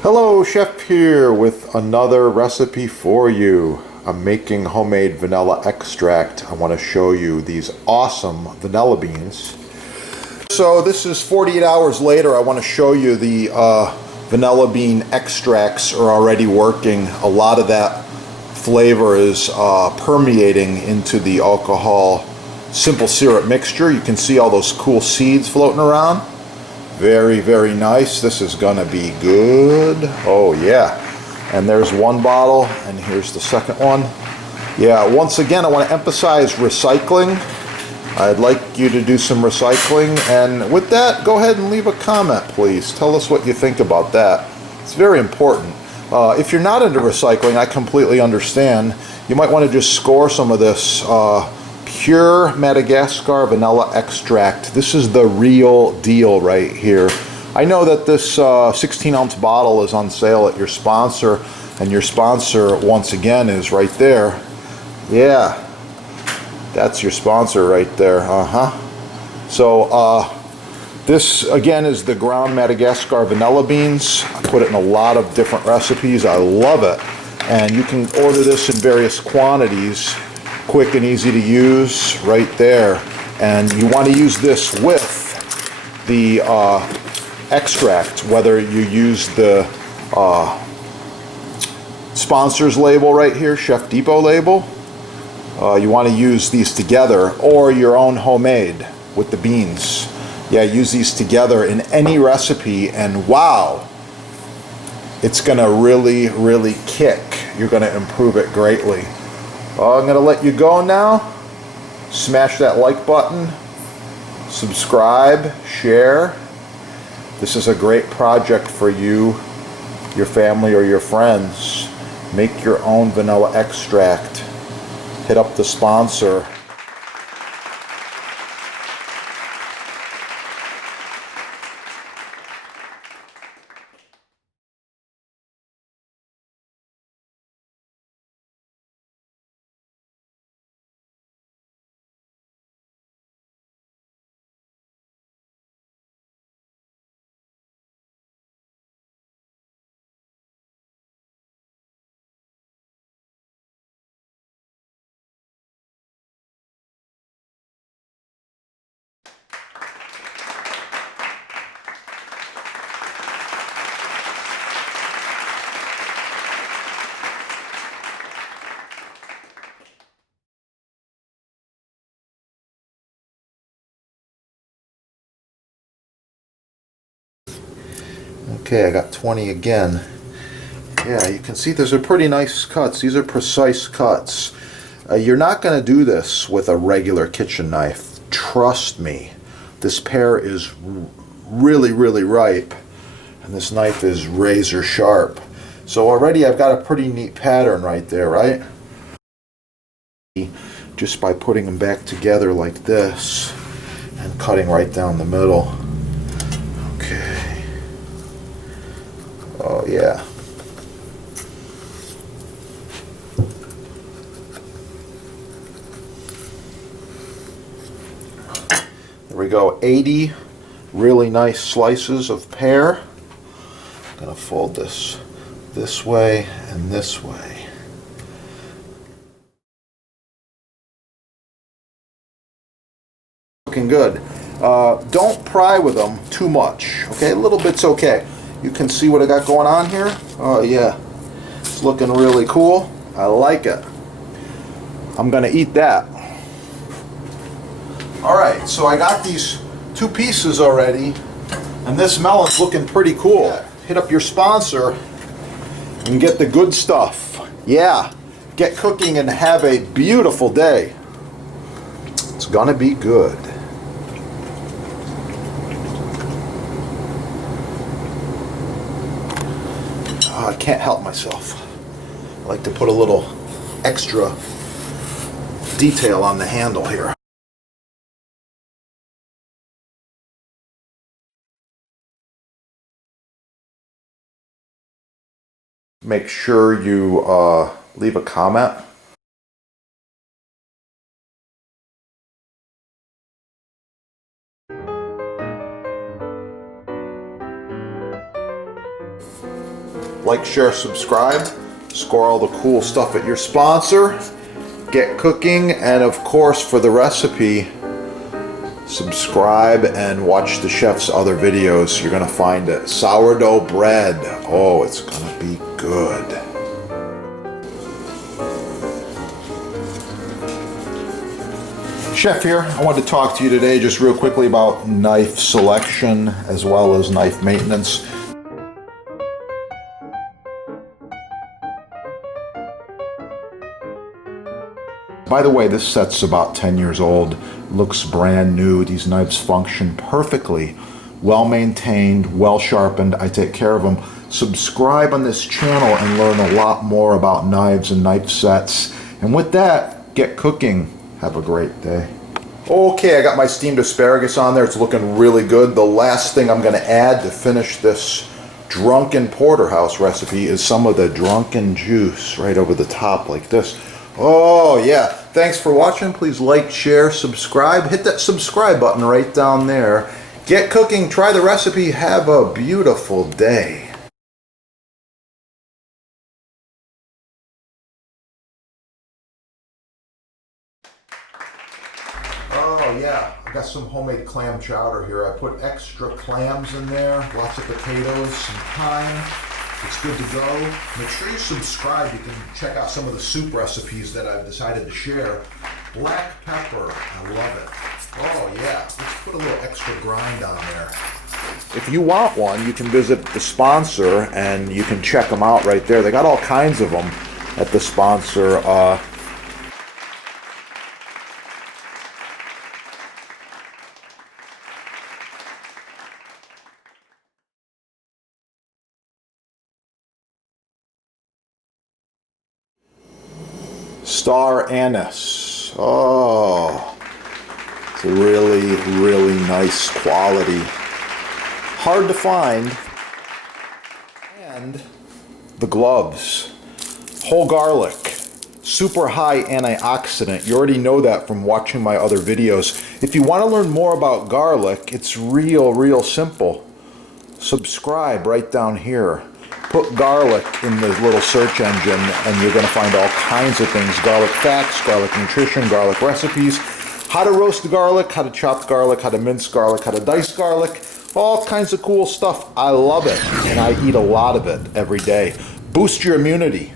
Hello, Chef here with another recipe for you. I'm making homemade vanilla extract. I want to show you these awesome vanilla beans. So this is 48 hours later. I want to show you the vanilla bean extracts are already working. A lot of that flavor is permeating into the alcohol simple syrup mixture. You can see all those cool seeds floating around. Very, very nice. This is gonna be good. Oh yeah. And there's one bottle, and here's the second one. Yeah, once again, I want to emphasize recycling. I'd like you to do some recycling, and with that, go ahead and leave a comment, please. Tell us what you think about that. It's very important. If you're not into recycling, I completely understand. You might want to just score some of this pure Madagascar vanilla extract. This is the real deal right here. I know that this 16-ounce bottle is on sale at your sponsor, and your sponsor once again is right there. Yeah, that's your sponsor right there. So this again is the ground Madagascar vanilla beans. I put it in a lot of different recipes. I love it, and you can order this in various quantities. Quick and easy to use right there. And you want to use this with the extract, whether you use the sponsor's label right here, Chef Depot label. You want to use these together, or your own homemade with the beans. Yeah, use these together in any recipe, and wow, it's gonna really, really kick. You're gonna improve it greatly. I'm going to let you go now. Smash that like button, subscribe, share. This is a great project for you, your family, or your friends. Make your own vanilla extract. Hit up the sponsor. Okay, I got 20 again. Yeah, you can see those are pretty nice cuts. These are precise cuts. You're not going to do this with a regular kitchen knife. Trust me. This pear is really, really ripe, and this knife is razor sharp. So already I've got a pretty neat pattern right there, right? Just by putting them back together like this and cutting right down the middle. Okay. Oh yeah. There we go, 80 really nice slices of pear. I'm going to fold this way and this way. Looking good. Don't pry with them too much, okay? A little bit's okay. You can see what I got going on here. Oh yeah, it's looking really cool. I like it. I'm going to eat that. Alright, so I got these two pieces already, and this melon's looking pretty cool. Yeah. Hit up your sponsor and get the good stuff. Yeah, get cooking and have a beautiful day. It's gonna be good. I can't help myself. I like to put a little extra detail on the handle here. Make sure you leave a comment. like, share, subscribe, score all the cool stuff at your sponsor, get cooking, and of course for the recipe, subscribe and watch the chef's other videos. You're gonna find it. Sourdough bread. Oh, it's gonna be good. Chef here. I wanted to talk to you today just real quickly about knife selection as well as knife maintenance. By the way, this set's about 10 years old, looks brand new. These knives function perfectly, well maintained, well sharpened. I take care of them. Subscribe on this channel and learn a lot more about knives and knife sets. And with that, get cooking. Have a great day. Okay, I got my steamed asparagus on there. It's looking really good. The last thing I'm gonna add to finish this drunken porterhouse recipe is some of the drunken juice right over the top like this. Oh yeah, thanks for watching. Please like, share, subscribe. Hit that subscribe button right down there. Get cooking, try the recipe, have a beautiful day. Oh yeah, I got some homemade clam chowder here. I put extra clams in there, lots of potatoes, some thyme. It's good to go. Make sure you subscribe. You can check out some of the soup recipes that I've decided to share. Black pepper, I love it. Oh yeah, let's put a little extra grind on there. If you want one, you can visit the sponsor and you can check them out right there. They got all kinds of them at the sponsor. Star anise. Oh, it's really, really nice quality. Hard to find. And the gloves. Whole garlic. Super high antioxidant. You already know that from watching my other videos. If you want to learn more about garlic, it's real simple. Subscribe right down here. Put garlic in the little search engine and you're going to find all kinds of things. Garlic facts, garlic nutrition, garlic recipes, how to roast the garlic, how to chop garlic, how to mince garlic, how to dice garlic, all kinds of cool stuff. I love it and I eat a lot of it every day. Boost your immunity.